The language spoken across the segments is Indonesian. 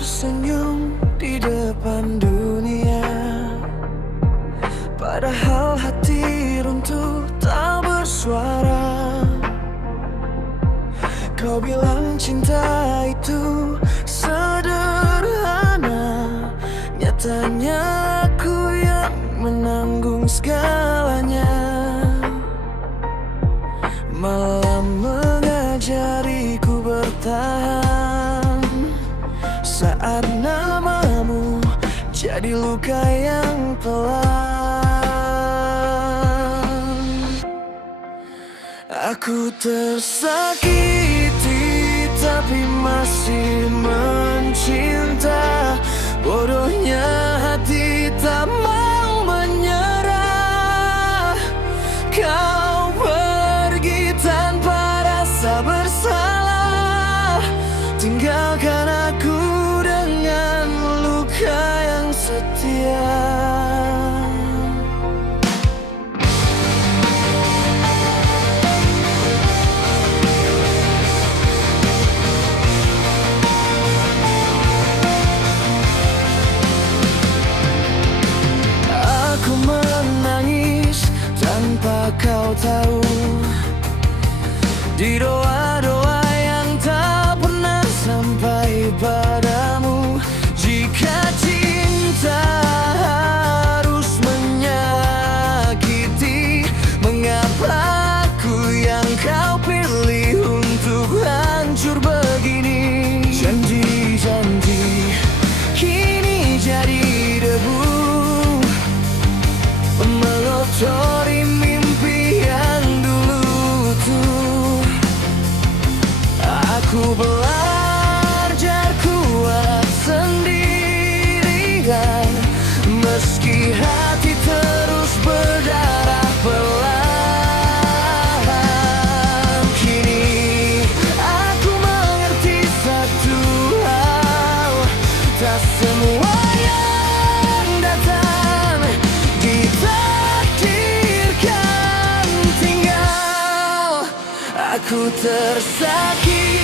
tersenyum di depan dunia, padahal hati runtuh tak bersuara. Kau bilang cinta itu sederhana, nyatanya aku yang menanggung segalanya. Malam mengajariku bertahan saat namamu jadi luka yang pelan. Aku tersakiti tapi masih mencinta. Bodohnya hati tak mau menyerah. Kau pergi tanpa rasa bersalah, tinggalkan aku dengan luka yang setia. Aku menangis tanpa kau tahu, di doa-doa yang tak pernah sampai padamu. Jika cinta harus menyakiti, mengapa aku yang kau pilih untuk hancur begini? Janji-janji kini jadi debu, mengotori mimpi yang dulu tuh. Aku belajar kuat sendirian, meski hati terus berdarah pelan. Kini aku mengerti satu hal, tak semua yang datang ditakdirkan tinggal. Aku tersakiti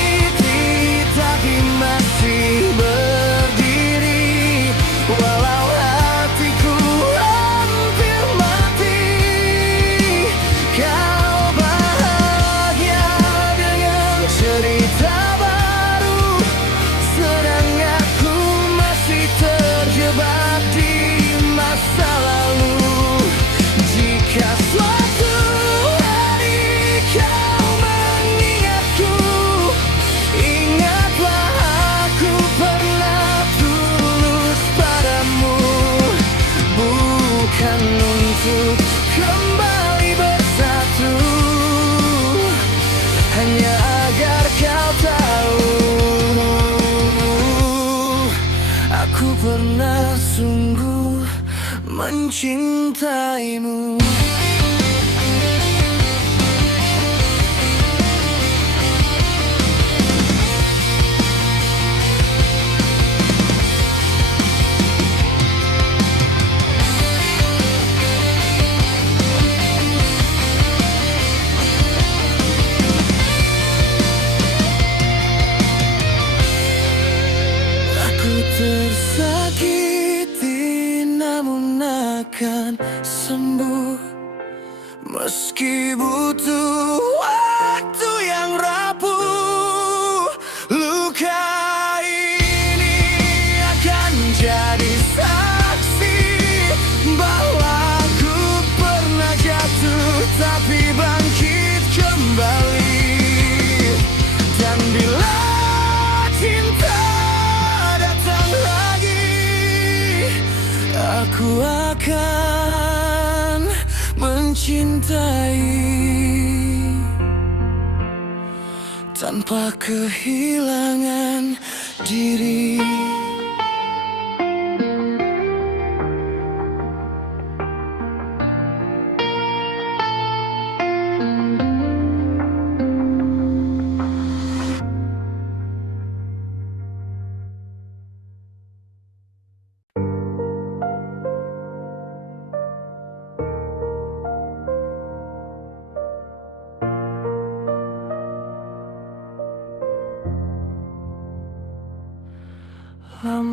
tapi masih berdiri, walau hatiku hampir mati. Kau bahagia dengan cerita baru, sedang aku masih terjebak di masa lalu. Jika suatu hari kau mengingatku, ingatlah aku pernah tulus padamu, bukan untuk kembali bersatu, hanya agar kau tahu aku pernah sungguh mencintaimu. Aku tersakiti namun akan sembuh, meski butuh waktu yang rapuh. Luka ini akan jadi saksi bahwa aku pernah jatuh tapi bangkit kembali. Dan bila cinta datang lagi, aku akan mencintai tanpa kehilangan diri.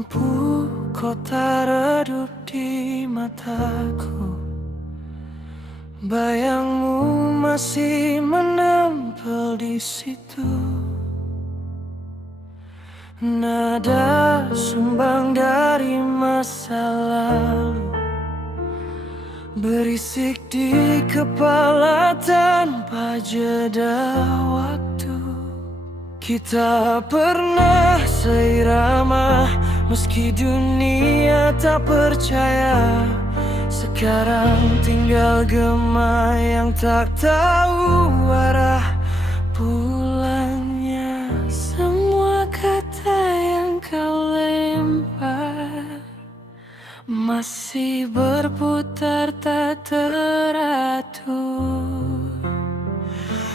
lampu kota redup di mataku. Bayangmu masih menempel di situ. Nada sumbang dari masa lalu berisik di kepala tanpa jeda waktu. Kita pernah seirama meski dunia tak percaya. Sekarang tinggal gema yang tak tahu arah pulangnya. Semua kata yang kau lempar masih berputar tak teratur.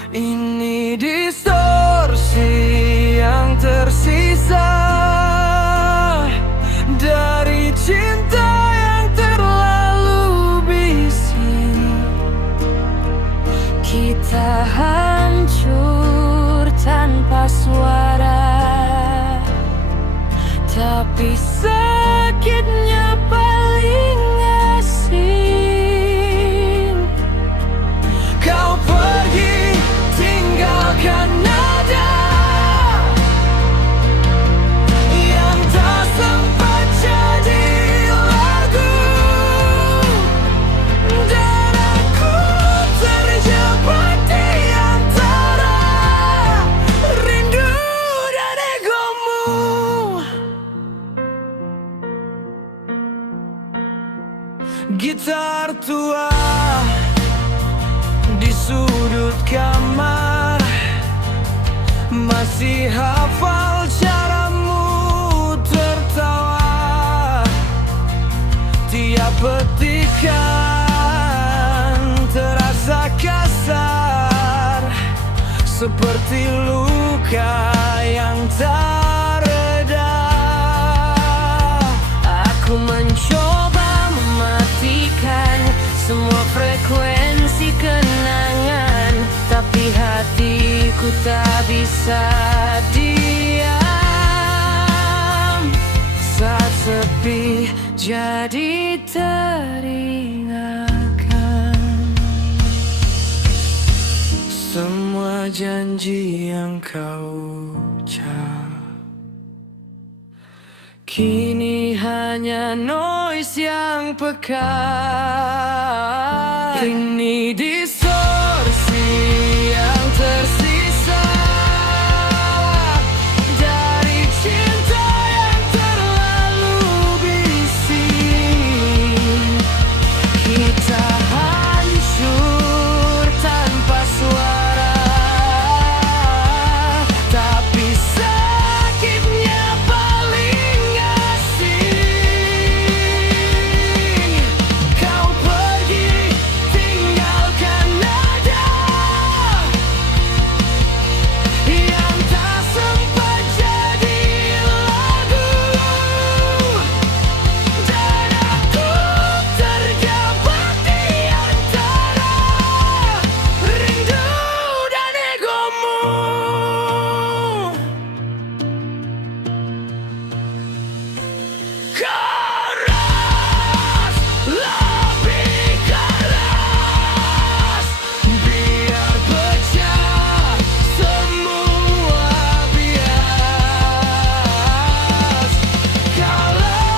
Ini distorsi yang tersisa dari cinta yang terlalu bising. Kita hancur tanpa suara, tapi sakitnya paling asing. Kau pergi tinggalkan nada yang tak sempat jadi lagu, dan aku terjebak di antara rindu dan egomu. Gitar tua di sudut kamar masih hafal caramu tertawa. Tiap petikan terasa kasar, seperti luka yang tak reda. Aku mencoba mematikan semua frekuensi kenangan, tapi hatiku tak bisa diam. Saat sepi Jadi teringatkan semua janji yang kau ucap, kini hanya noise yang pekat. Ini distorsi yang tersisa dari cinta yang terlalu bising. Kita hancur tanpa suara, tapi sakitnya paling asing. Kau pergi tinggalkan nada yang tak sempat jadi lagu, dan aku terjebak di antara rindu dan egomu. Keras, lebih keras, biar pecah semua bias. Kalau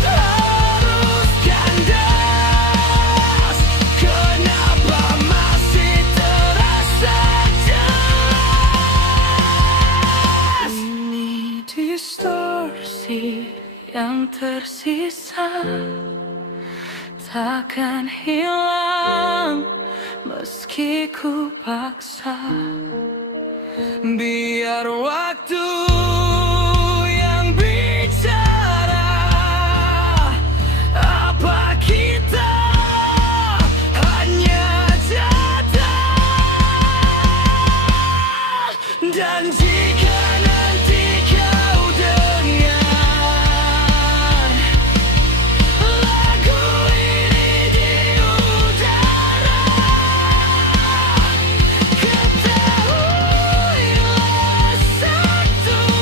harus kandas, kenapa masih terasa jelas? Ini distorsi yang tersisa takkan hilang meski ku paksa. Biar waktu yang bicara, apa kita hanya jatah. Dan jika nanti kau dengar lagu ini di udara, ketahuilah satu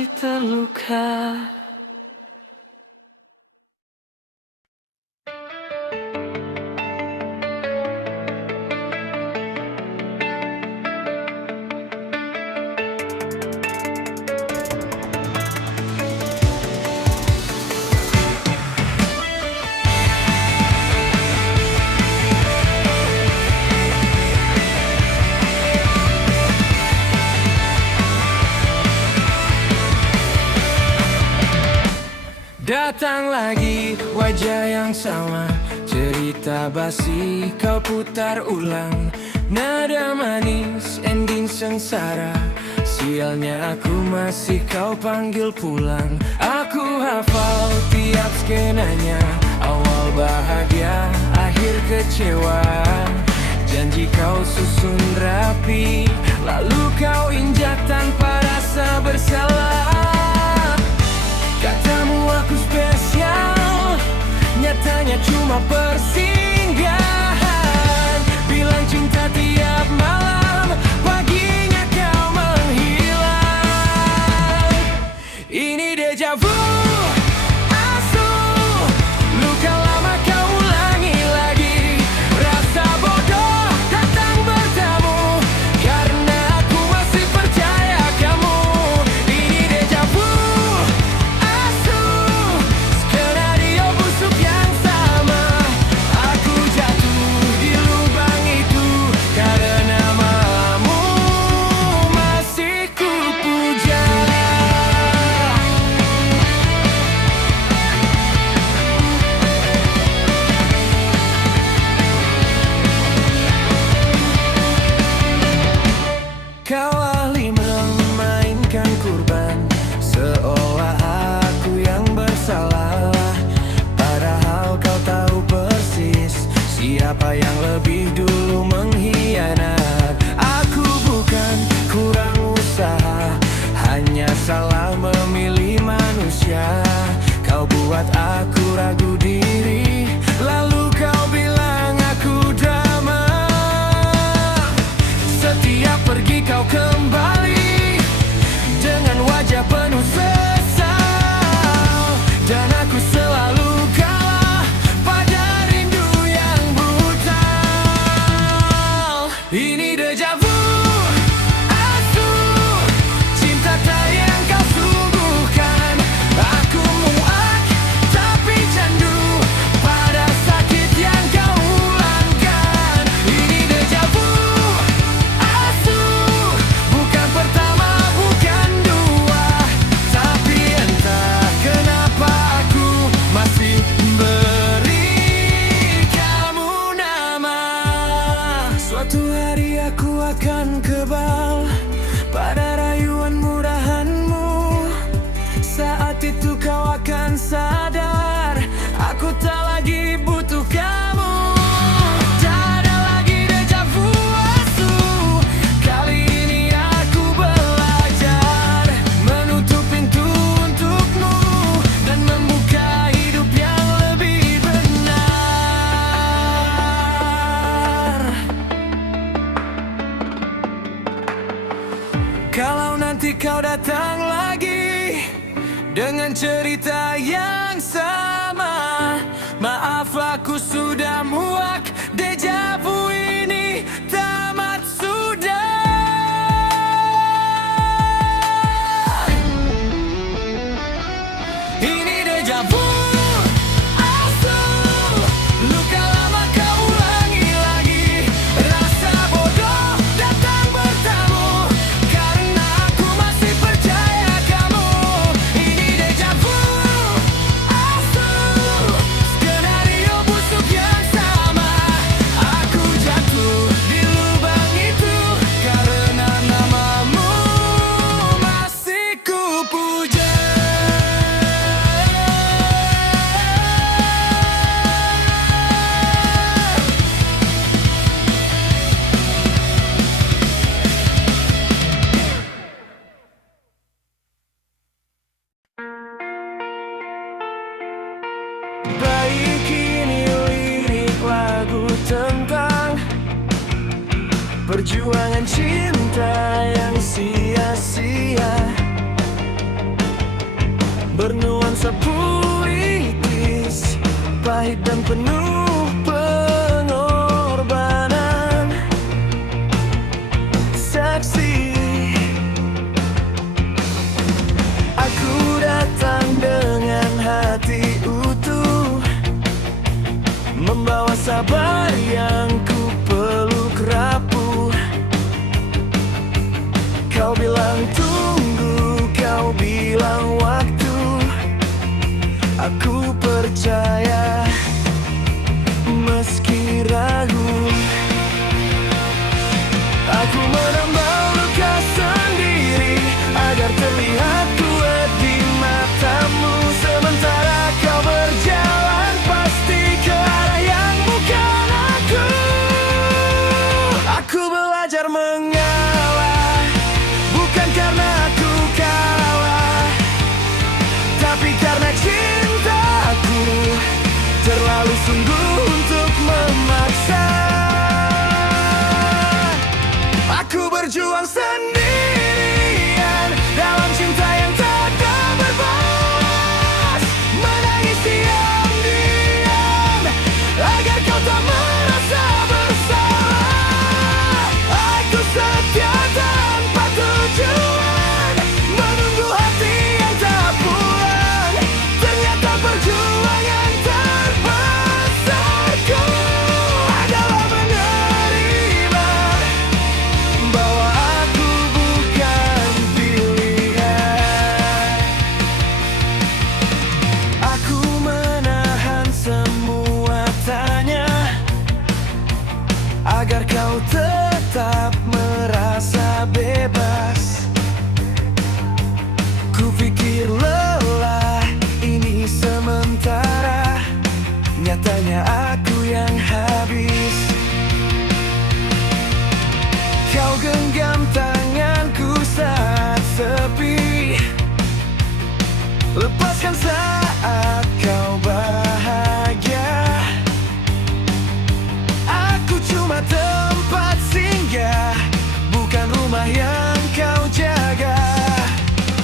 masih terluka. Datang lagi wajah yang sama, cerita basi kau putar ulang. Nada manis, ending sengsara, sialnya aku masih kau panggil pulang. Aku hafal tiap skenanya, awal bahagia, akhir kecewa. Janji kau susun rapi, lalu kau injak tanpa rasa bersalah. Katamu aku spesial, nyatanya cuma persinggahan. Bilang cinta tiap malam, paginya kau menghilang. Ini deja vu, asuh, luka lama kau ulangi lagi. Rasa bodoh datang bertamu, karena aku masih percaya kamu. Ini deja vu, skenario busuk yang sama. Aku jatuh di lubang itu, karena malammu masih kupuja. Kau ahli memainkan kurban, seolah aku yang bersalah. Padahal kau tahu persis siapa yang lebih dulu mengkhianat. Aku bukan kurang usaha, hanya salah memilih manusia. Kau buat aku ragu diri, lalu kau bilang aku drama. Setiap pergi kau kembali dengan wajah penuh sesal, dan aku selalu kalah pada rindu yang brutal. Ini deja vu, asuh, cinta tak yang kau sungguhkan. Aku muak tapi candu pada sakit yang kau ulangkan. Ini deja vu, asuh, bukan pertama, bukan dua, tapi entah kenapa aku masih beri kamu nama. Suatu hari aku akan kebal pada rayuan murahanmu. Saat itu kau akan sadar, aku tak lagi butuh kamu. Tak ada lagi deja vu, asuh. Kali ini aku belajar menutup pintu untukmu dan membuka hidup yang lebih benar. Kalau nanti kau datang lagi dengan cerita yang sama, maaf aku sudah muak, deja vu ini tamat sudah. Ini deja vu, asuh, luka lama kau ulangi lagi. Rasa bodoh datang bertamu, karena aku masih percaya kamu. Ini deja vu, asuh, skenario busuk yang sama. Aku jatuh di lubang itu, karena namamu masih kupuja. Baik, ini lirik lagu tentang perjuangan cinta yang sia-sia. pahit dan penuh pengorbanan. Saksi, aku datang dengan hati utuh, membawa sabar yang ku peluk rapuh. Kau bilang tunggu, kau bilang waktu, aku percaya meski ragu. Aku menambah luka sendiri agar terlihat kuat di matamu. Sementara kau berjalan pasti ke arah yang bukan aku. Aku belajar mengalah, bukan karena aku kalah, tapi karena cintaku terlalu sungguh untuk memaksa. Aku berjuang sendirian dalam cinta yang tak ada berbalas, menangis diam-diam agar kau tak merasa bersalah. Aku setia tanpa tujuan, menunggu hati yang tak pulang. Ternyata perjuangan terbesarku adalah menerima bahwa aku bukan pilihan. Aku menahan semua tanya agar kau tetap merasa bebas. Kupikir lelah ini sementara, nyatanya aku yang habis. Kau genggam tanganku saat sepi, lepaskan saat kau bahagia. Aku cuma tempat singgah, bukan rumah yang kau jaga.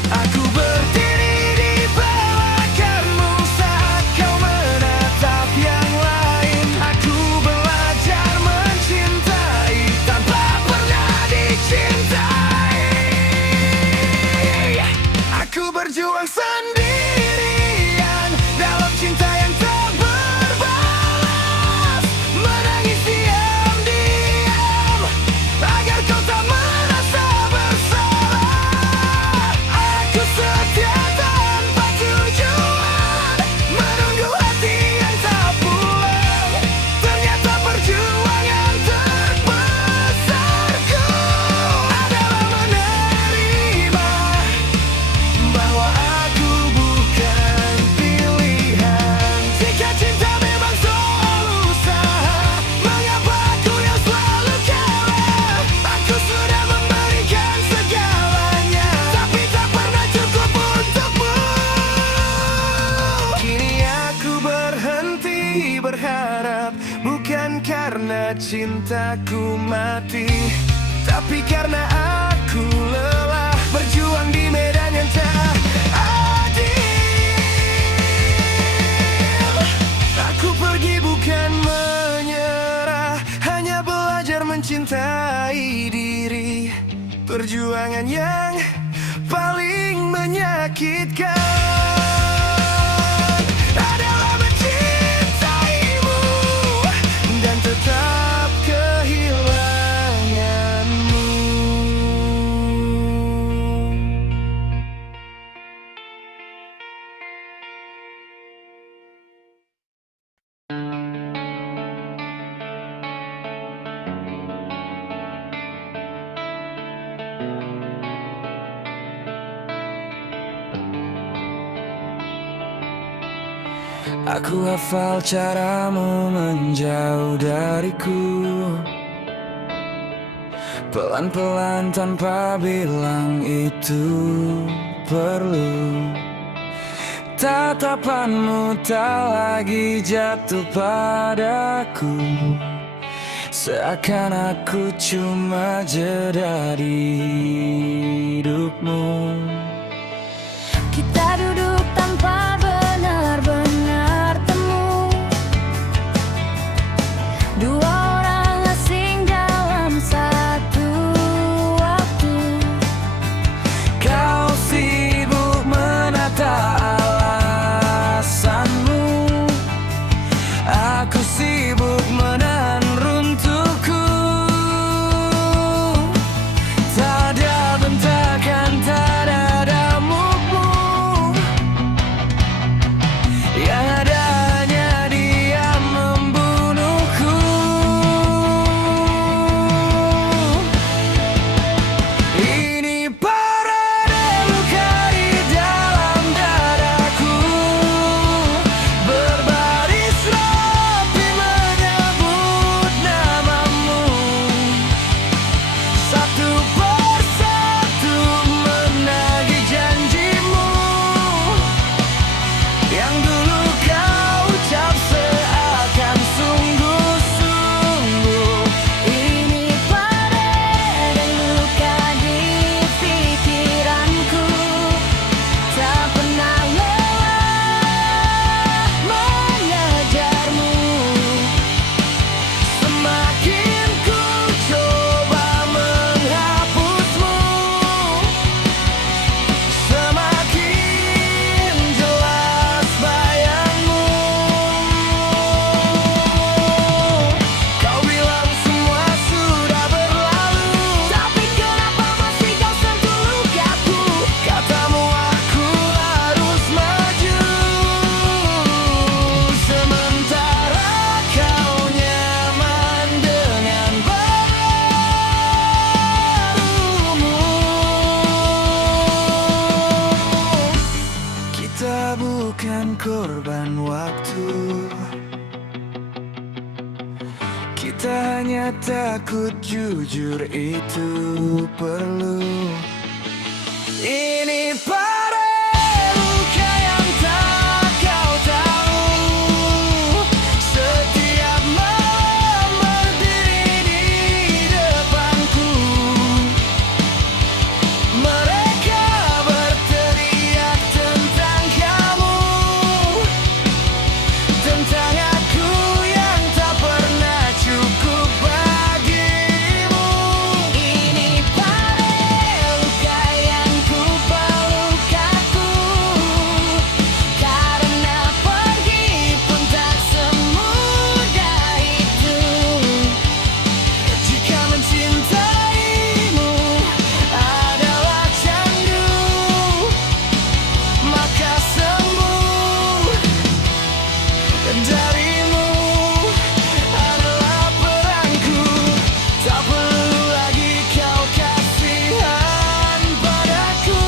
Aku berdiri di belakangmu saat kau menatap yang lain. Aku belajar mencintai tanpa pernah dicintai. Aku berjuang sendirian dalam cinta yang tak berbalas, menangis diam-diam agar kau tak merasa bersalah. Aku setia tanpa tujuan, menunggu hati yang tak pulang. Ternyata perjuangan terbesarku adalah menerima bahwa aku bukan pilihan. Jika cinta memang soal usaha, mengapa aku yang selalu kalah? Aku sudah memberikan segalanya, tapi tak pernah cukup untukmu. Kini aku berhenti berharap, bukan karena cintaku mati, tapi karena aku lelah berjuang di medan yang tak adil. Aku pergi bukan menyerah, hanya belajar mencintai diri. Perjuangan yang paling menyakitkan adalah mencintaimu dan tetap kehilanganmu. Aku hafal caramu menjauh dariku, pelan-pelan tanpa bilang itu perlu. Tatapanmu tak lagi jatuh padaku, seakan aku cuma jeda di hidupmu. Kita duduk tanpa benar-benar temu, takut jujur itu perlu. Ini pada luka yang tak kau tahu. Setiap malam berdiri di depanku, mereka berteriak tentang kamu, tentang aku yang tak pernah cukup bagimu. Ini pada luka yang ku pelukaku, karena pergi pun tak semudah itu. Jika mencintaimu adalah candu, maka sembuh darimu adalah perangku. Tak perlu lagi kau kasihan padaku.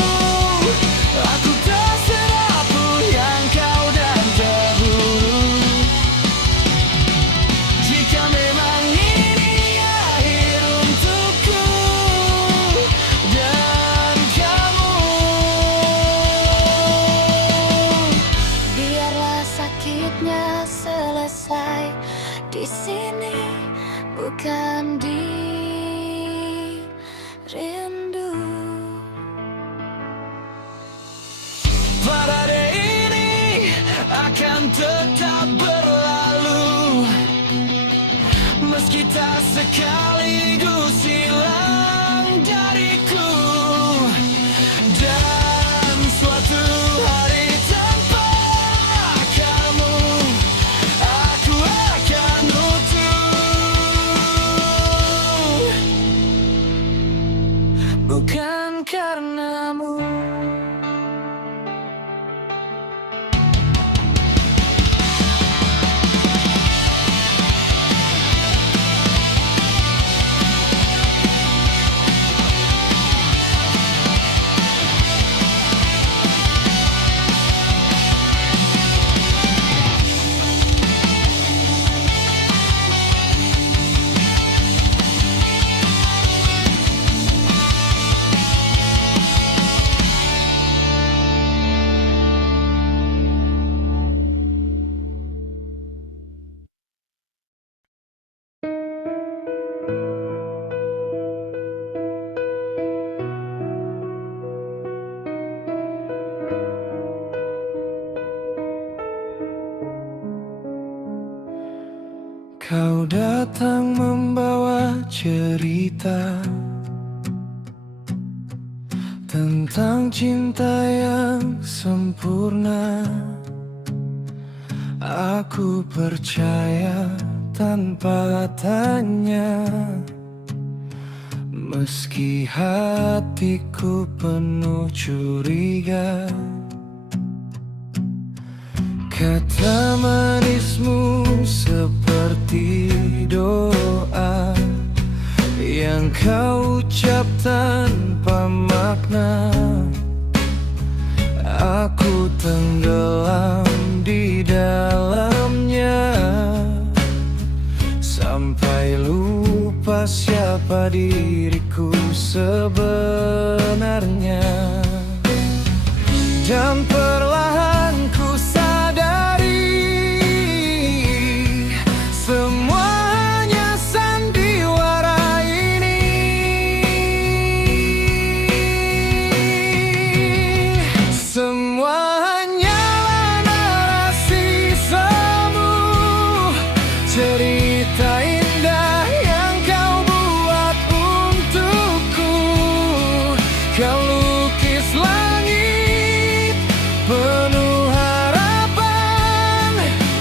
Aku terserah apa yang kau dan dahulu. Jika memang ini akhir untukku dan kamu. Biarlah sakitnya selesai di sini, bukan di rindu. Pada hari ini akan tetap berlalu, meski tak sekaligus hilang dariku. Dan suatu hari tanpa kamu, aku akan utuh, bukan karenamu. Kau datang membawa cerita tentang cinta yang sempurna. Aku percaya tanpa tanya, meski hatiku penuh curiga. Kata manismu seperti doa yang kau ucap tanpa makna. Aku tenggelam di dalamnya sampai lupa siapa diriku sebenarnya. Dan perlahan ku sadari semua hanya sandiwara ini. Semua hanyalah narasi semu, cerita indah yang kau buat untukku. Kau lukis langit penuh harapan,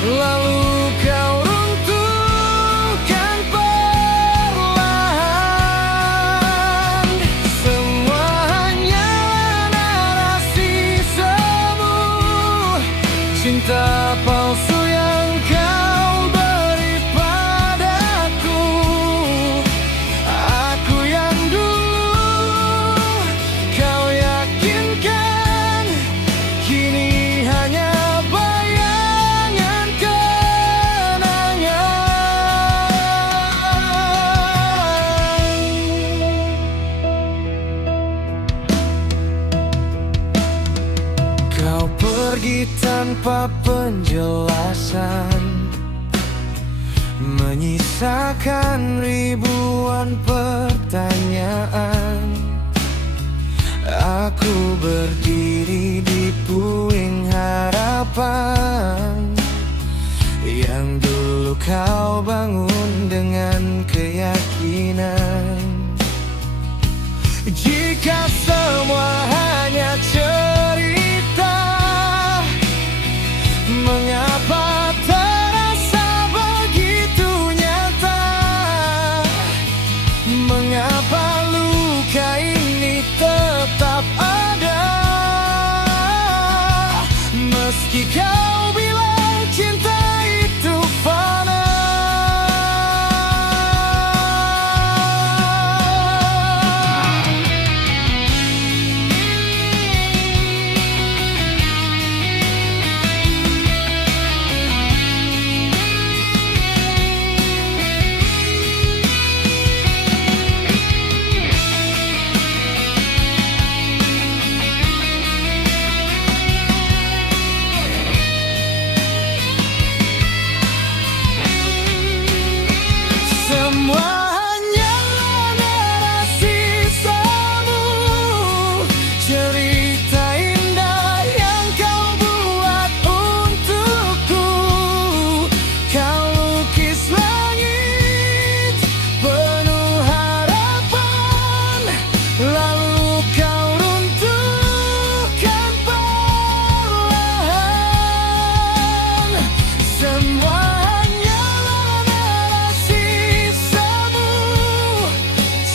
lalu kau runtuhkan perlahan. Semua hanyalah narasi semu, cinta palsu yang kau beri padaku. Aku yang dulu kau yakinkan, kini hanya bayangan kenangan. pergi tanpa penjelasan, menyisakan ribuan pertanyaan. Aku berdiri di puing harapan yang dulu kau bangun dengan keyakinan. Jika semua hanya cerita, mengapa terasa begitu nyata? Mengapa luka ini tetap ada? Meski kau bilang cinta itu fana.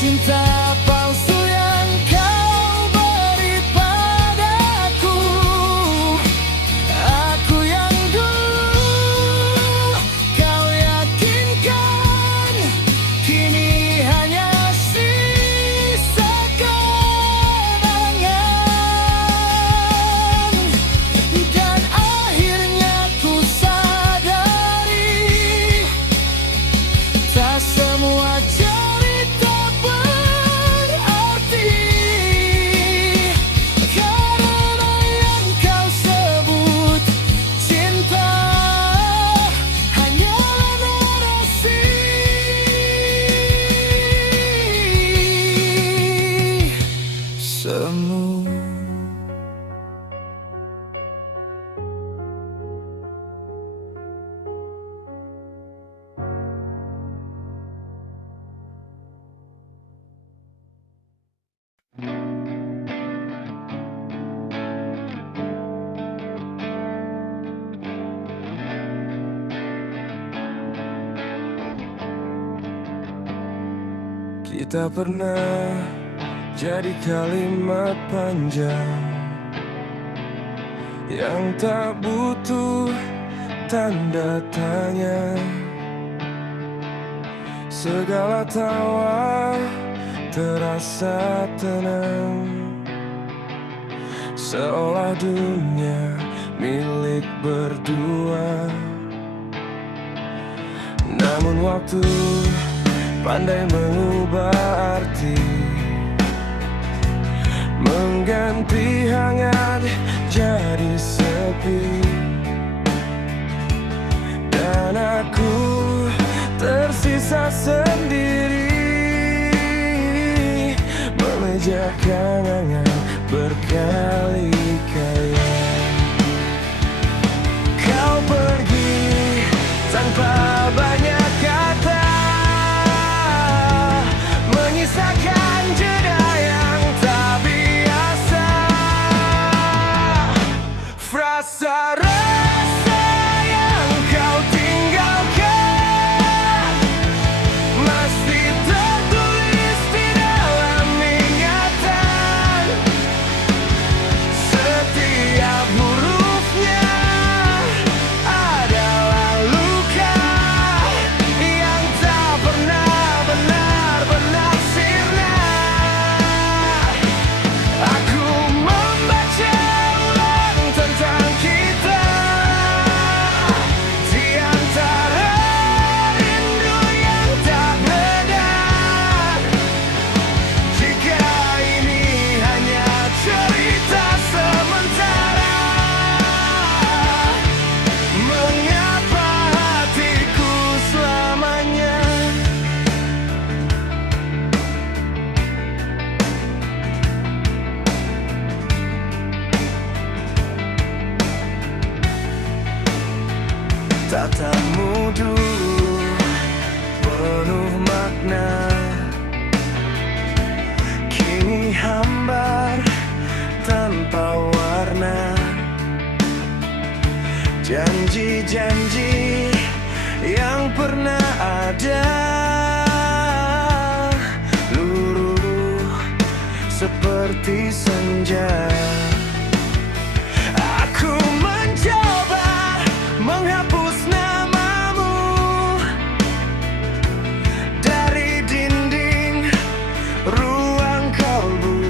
Cinta palsu yang kau beri padaku, aku yang dulu kau yakinkan, kini hanya sisa kenangan. Dan akhirnya ku sadari, tak semua cerita berarti, karena yang kau sebut cinta hanyalah narasi. Semu. Kita pernah jadi kalimat panjang yang tak butuh tanda tanya. Segala tawa terasa tenang, seolah dunia milik berdua. Namun waktu pandai mengubah arti, mengganti hangat jadi sepi. Dan aku tersisa sendiri, mengejarkan angan berkali-kali. Kau pergi tanpa banyak kata, menyisakan jeda yang tak biasa. Frasa-rasa yang kau tinggalkan masih tertulis di dalam ingatan. Setiap hurufnya adalah luka yang tak pernah benar-benar sirna. Aku membaca ulang tentang kita, Tatamu dulu penuh makna, kini hambar tanpa warna. Janji-janji yang pernah ada luruh seperti senja. Aku mencoba menghapus namamu dari dinding ruang kalbu,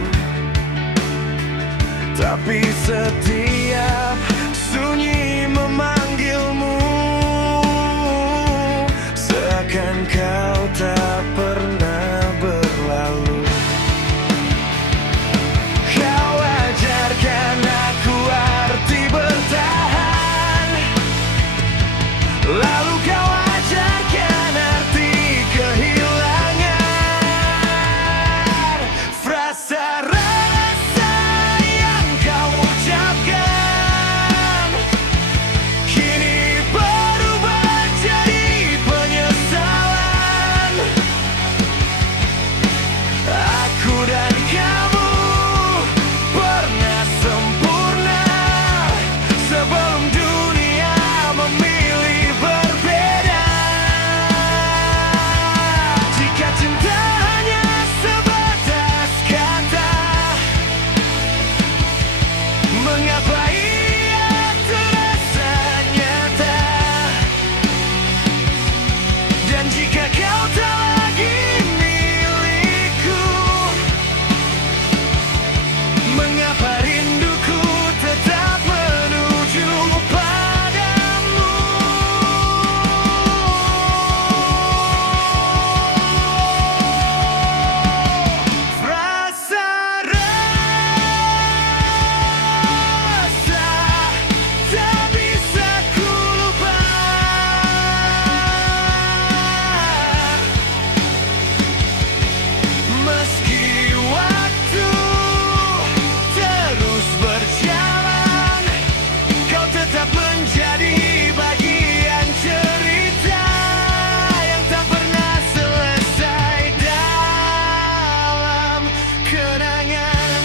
tapi setiap sunyi memanggilmu, seakan kau tak pernah berlalu. Kau ajarkan aku arti bertahan, lalu kau ajarkan arti kehilangan. Frasa-rasa yang kau ucapkan kini berubah jadi penyesalan. Aku dan kamu pernah sempurna sebelum dunia memilih berbeda. Jika cinta hanya sebatas kata, mengapa ia terasa nyata? Dan jika kau tak lagi milikku, mengapa rinduku tetap menuju padamu? Rasa-rasa tak bisa ku lupa, meski waktu terus berjalan, kau tetap menjadi bagian cerita yang tak pernah selesai dalam kenangan.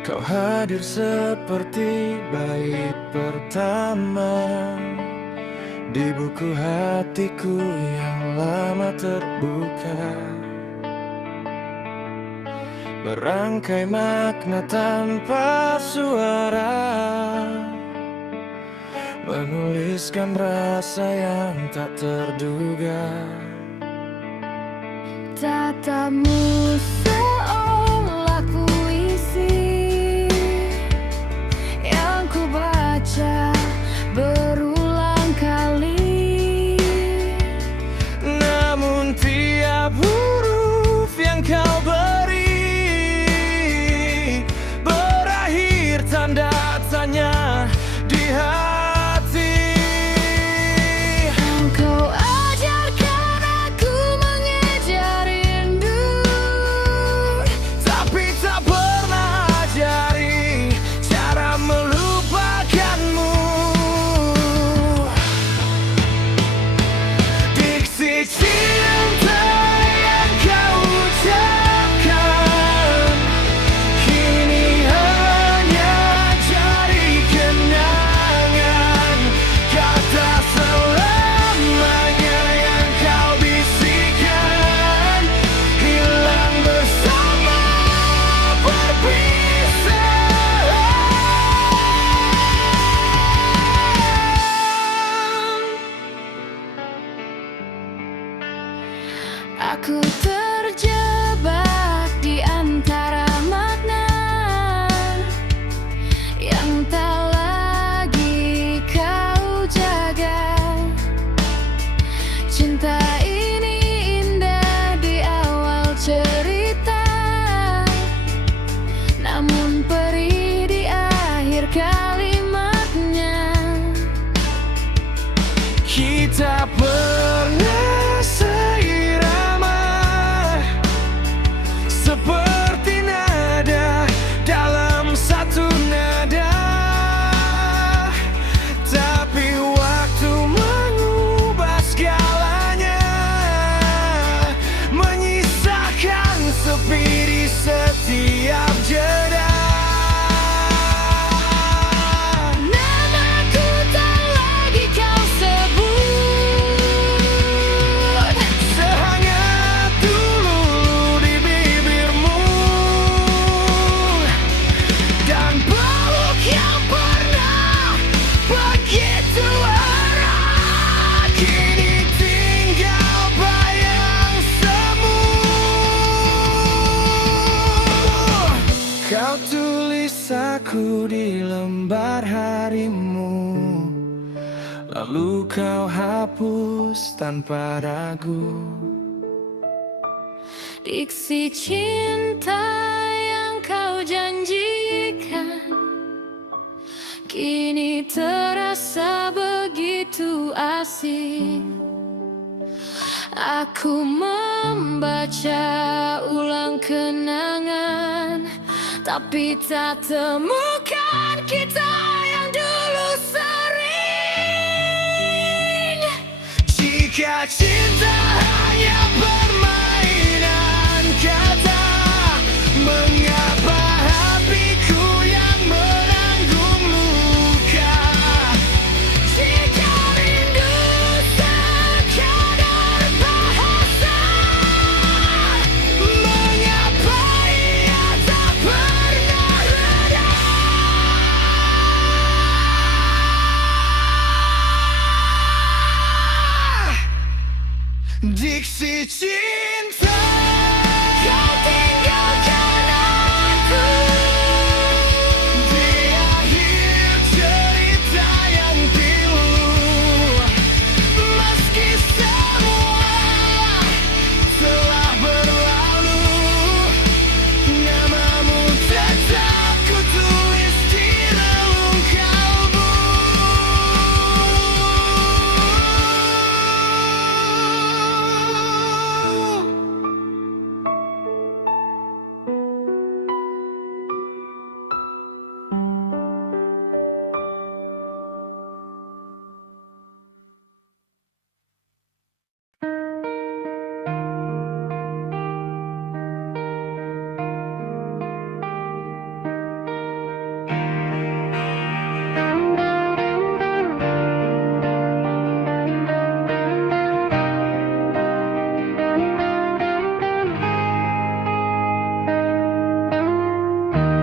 Kau hadir seperti bait pertama di buku hatiku yang lama terbuka. Berangkai makna tanpa suara, menuliskan rasa yang tak terduga. Tatamu seolah puisi yang ku baca berulang kali, Namun tiap huruf yang kau beri berakhir tanda tanya di hati. Kau ajarkan aku mengejar rindu Namaku di lembar harimu, lalu kau hapus tanpa ragu. Diksi cinta yang kau janjikan kini terasa begitu asing. Aku membaca ulang kenangan, tapi tak temukan kita yang dulu sering. Jika cinta hanya permainan kata, mengapa hatiku yang menanggung luka? Jika rindu sekadar bahasa, Mengapa ia tak pernah reda? Diksi cinta, kau tinggalkan aku di akhir cerita yang pilu. Meski semua telah berlalu, namamu tetap kutulis di relung kalbu.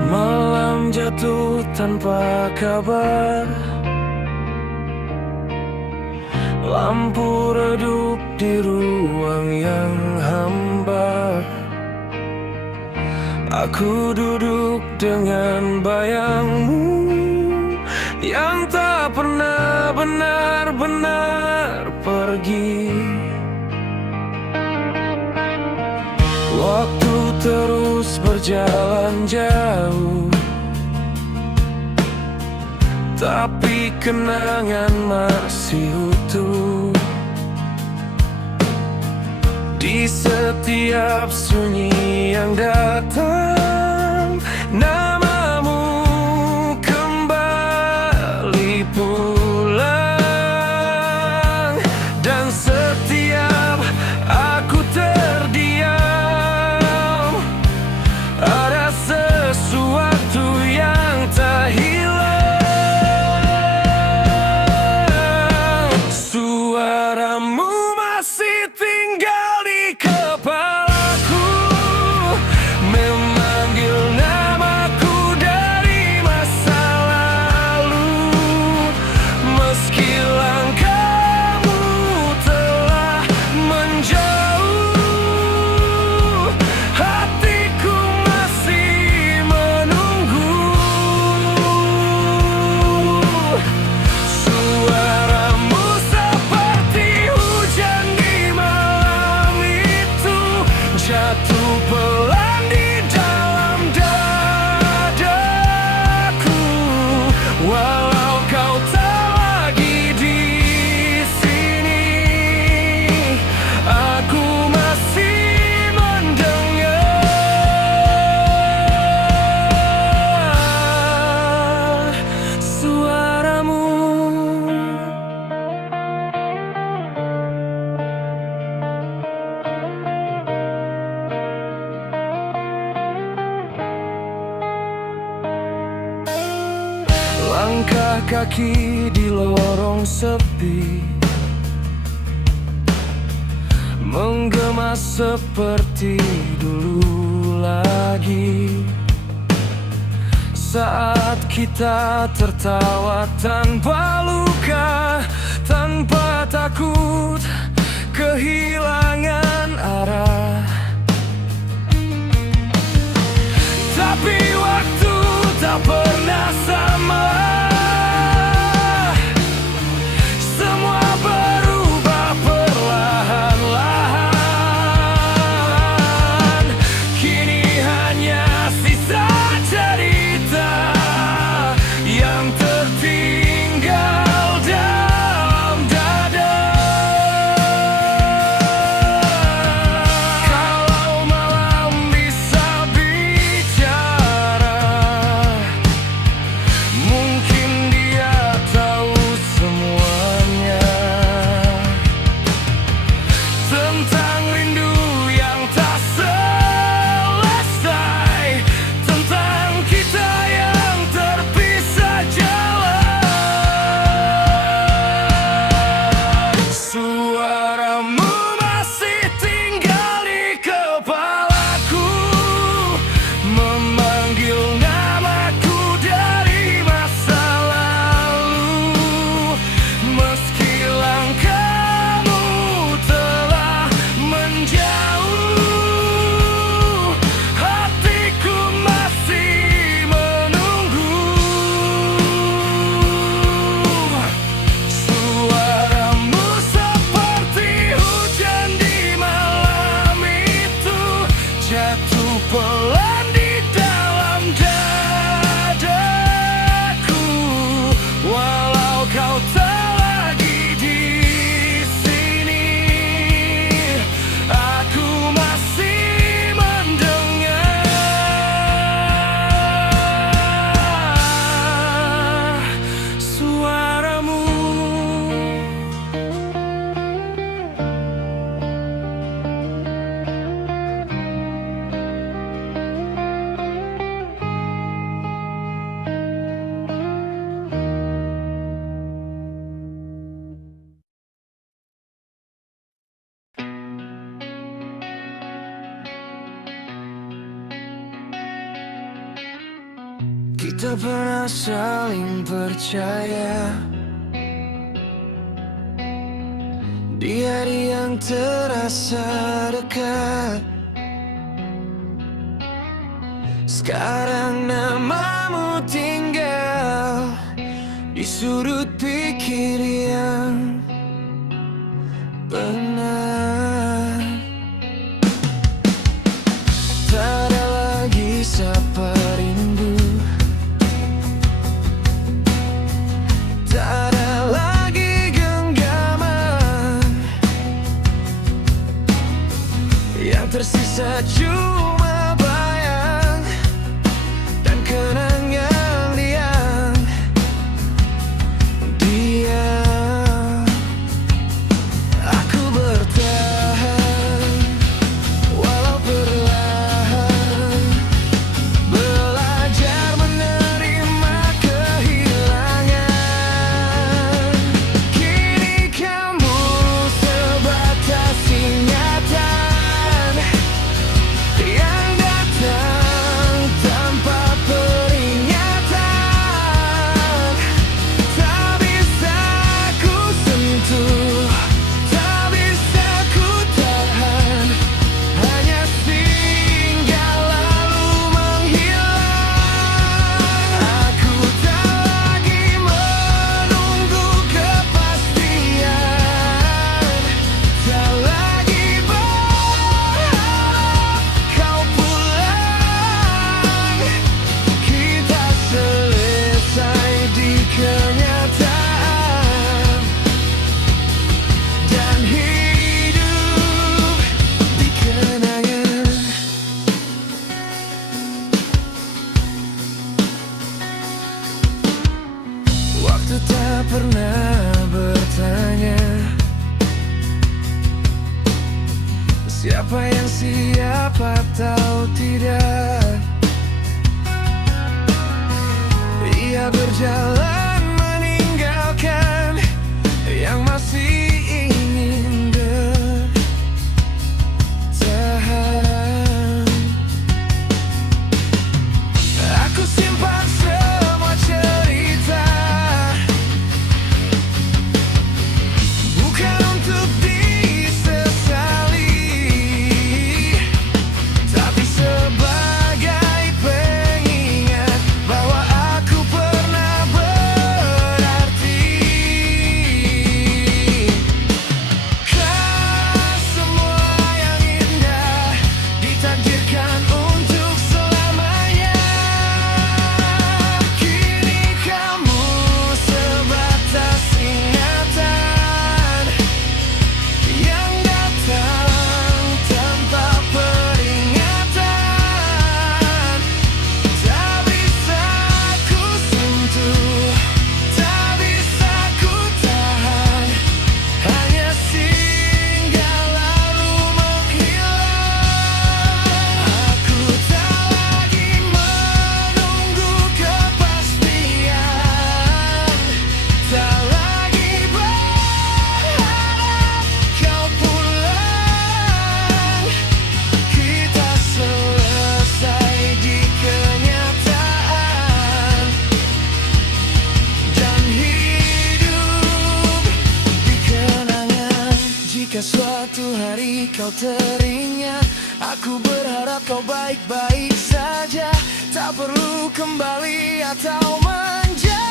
Malam jatuh tanpa kabar, lampu redup di ruang yang hambar. Aku duduk dengan bayangmu yang tak pernah benar-benar pergi. Waktu terus berjalan jauh, tapi kenangan masih utuh. Di setiap sunyi yang datang, namamu kembali pulang. Dan setiap aku terdiam, ada sesuatu yang tak hilang. Suaramu masih tinggal di kepalaku, memanggil namaku dari masa lalu. Meski langkahmu telah menjauh, hatiku masih menunggu. Suaramu seperti hujan di malam itu, jatuh pelan di dalam dadaku. Walau kau tak lagi di sini, aku masih mendengar suaramu. Langkah kaki di lorong sepi, menggema seperti dulu lagi. Saat kita tertawa tanpa luka, tanpa takut kehilangan arah. Tapi waktu tak pernah jatuh pelan di dalam dadaku. Walau kau tak lagi di sini, aku masih mendengar suaramu. Kita pernah saling percaya di hari yang terasa dekat. Sekarang namamu tinggal di sudut pikir yang benar. Tak ada lagi sapa rindu, tak ada lagi genggaman. Yang tersisa cuma bayang dan kenangan yang diam. Aku bertahan walau perlahan, belajar menerima kehilangan. Kini kamu sebatas ingatan yang datang tanpa peringatan. Tak bisa ku sentuh, tak bisa ku tahan, hanya singgah lalu menghilang. Aku tak lagi menunggu kepastian, tak lagi berharap kau pulang. Kita selesai di kenyataan dan hidup di kenangan. Waktu tak pernah bertanya siapa yang siapa, tahu tidak. Ia berjalan meninggalkan yang masih ingin bertahan. Aku simpan semua cerita, bukan untuk disesali, tapi sebagai pengingat bahwa aku pernah berarti. Kau semua yang indah ditakdirkan untuk selamanya. Kini kamu sebatas ingatan yang datang tanpa peringatan. Tak bisa ku sentuh, tak bisa ku tahan, hanya singgah lalu menghilang. Aku tak lagi menunggu kepastian, tak lagi berharap kau pulang. Kita selesai di kenyataan dan hidup di kenangan. Jika suatu hari kau teringat, aku berharap kau baik-baik saja. Tak perlu kembali atau menjelaskan.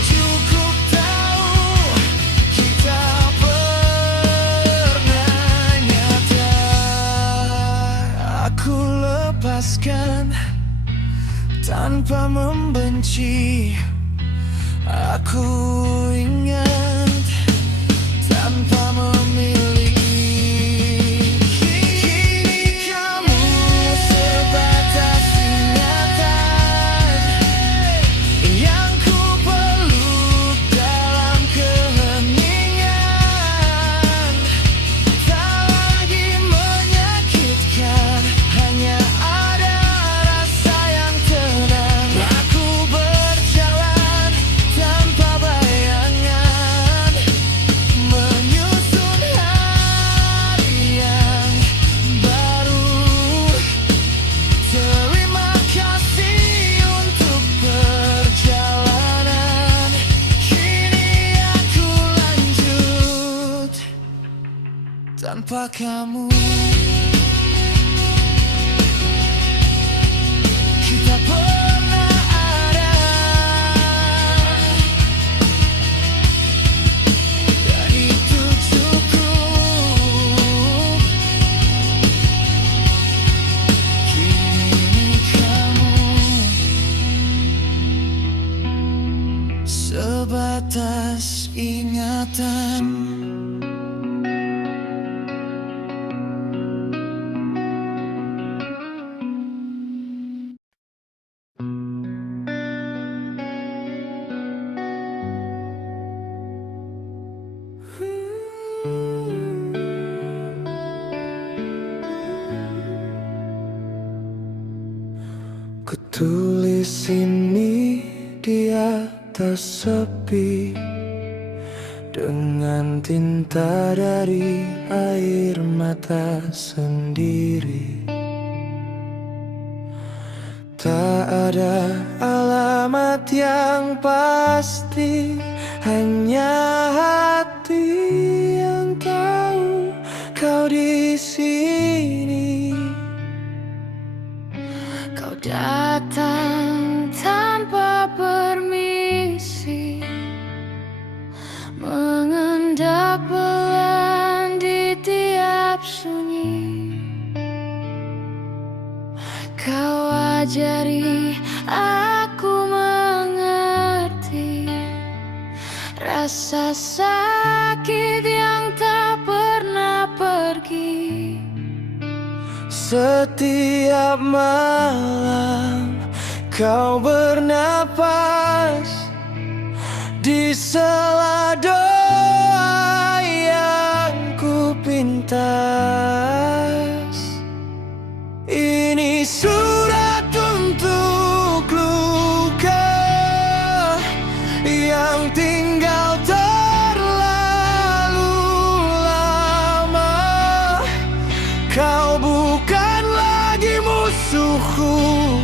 Cukup tahu kita pernah nyata. lepaskan tanpa membenci. Aku ingat tanpa memilih. Kini kamu sebatas ingatan yang ku peluk dalam keheningan. Tak lagi menyakitkan, hanya ada rasa yang tenang. Aku berjalan tanpa bayangan, menyusun hari yang baru. Terima kasih untuk perjalanan. Kini aku lanjut tanpa kamu. Kita pernah ada, dan itu cukup. Kini kamu sebatas ingatan. Kutulis ini di atas sepi dengan tinta dari air mata sendiri. Tak ada alamat yang pasti, hanya hati yang tahu kau di sini. Kau datang tanpa permisi, mengendap pelan di tiap sunyi. Kau ajari aku mengerti rasa sakit yang tak pernah pergi. Setiap malam kau bernapas di sela doa yang ku pintas. Ini surat untuk luka yang tinggal terlalu lama. Kau bukan lagi musuhku,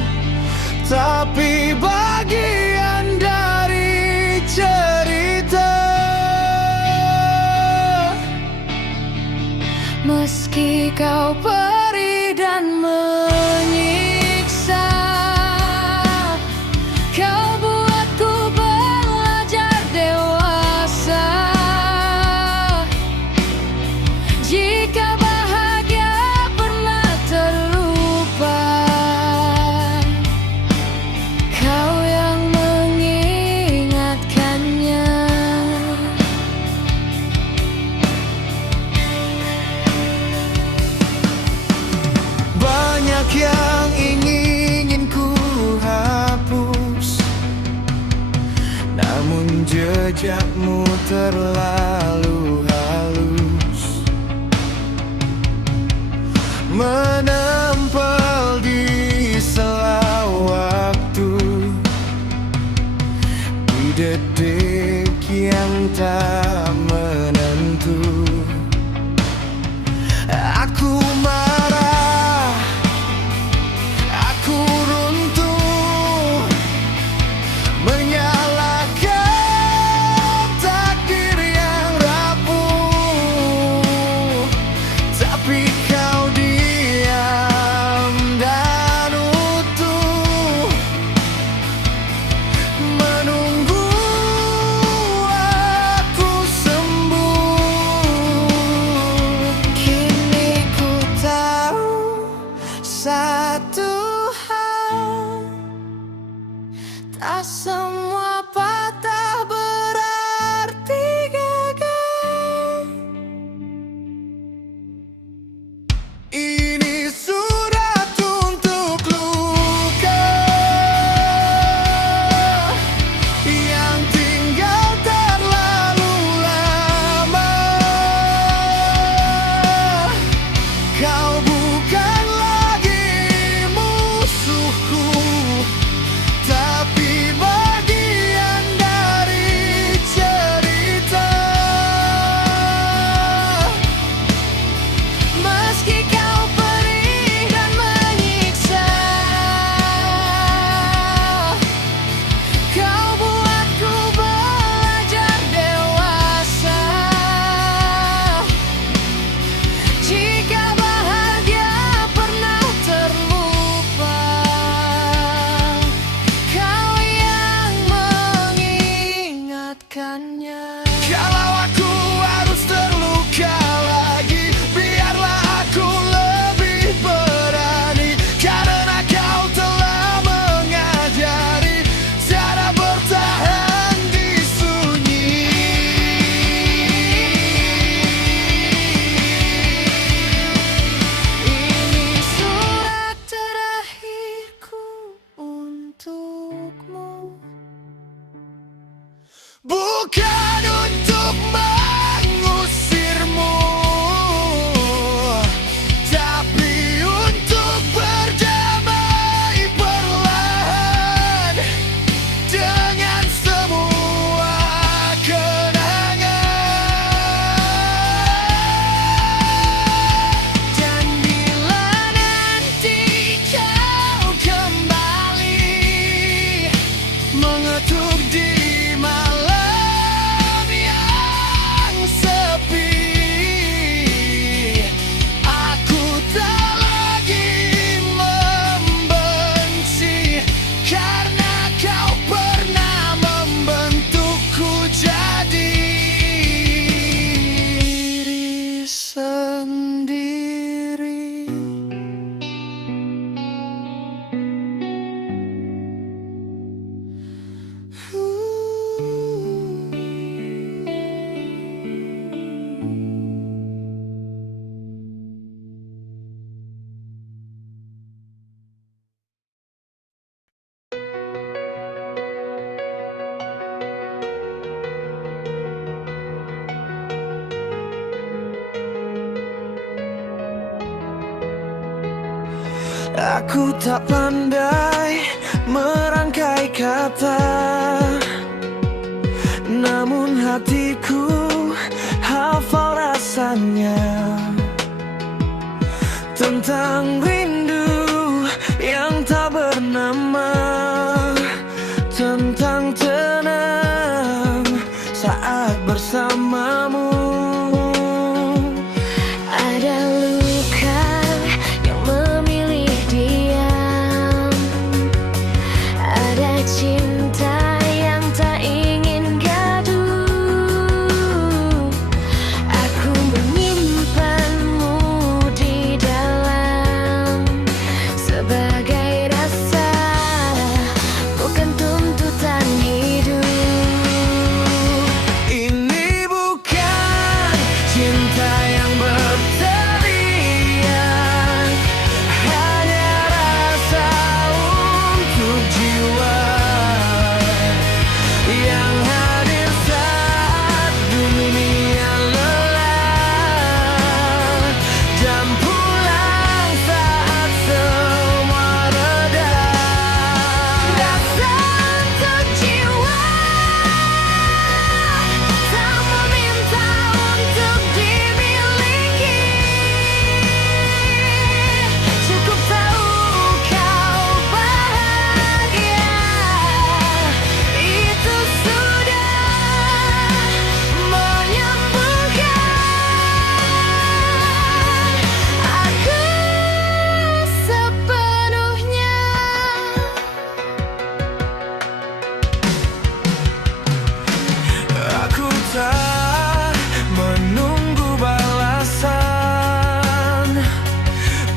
tapi bagian dari cerita. Meski kau perih dan menyiksa, kau buatku belajar dewasa. Jika bahagia pernah terlupa, kau yang mengingatkannya. Banyak yang ingin ku hapus, namun jejakmu terlalu halus, menempel di sela waktu, di detik yang tak menentu. Aku marah, aku runtuh, menyalahkan takdir yang rapuh. Tapi kau diam bukan untuk mengusirmu, tapi untuk berdamai perlahan dengan semua kenangan. Dan bila nanti kau kembali mengetuk di malam yang sepi, aku tak lagi membenci, karena kau pernah membentukku jadi diri sendiri. Aku tak pandai merangkai kata, namun hatiku hafal rasanya tentang rindu yang tak bernama, tentang tenang saat bersamamu. Ada luka yang memilih diam, ada cinta yang tak ingin gaduh. Aku menyimpanmu di dalam sebagai rasa, bukan tuntutan hidup. Ini bukan cinta yang berteriak, hanya rasa untuk jiwa yang hadir saat dunia lelah, dan pulang saat semua reda. Rasa untuk jiwa tak meminta untuk dimiliki, cukup tahu kau bahagia, itu sudah menyembuhkan aku sepenuhnya. Aku tak menunggu balasan,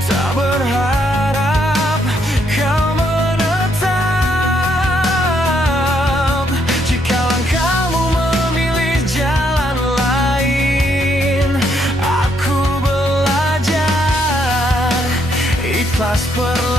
tak berharap kau menetap. Jika langkahmu memilih jalan lain, aku belajar ikhlas perlahan.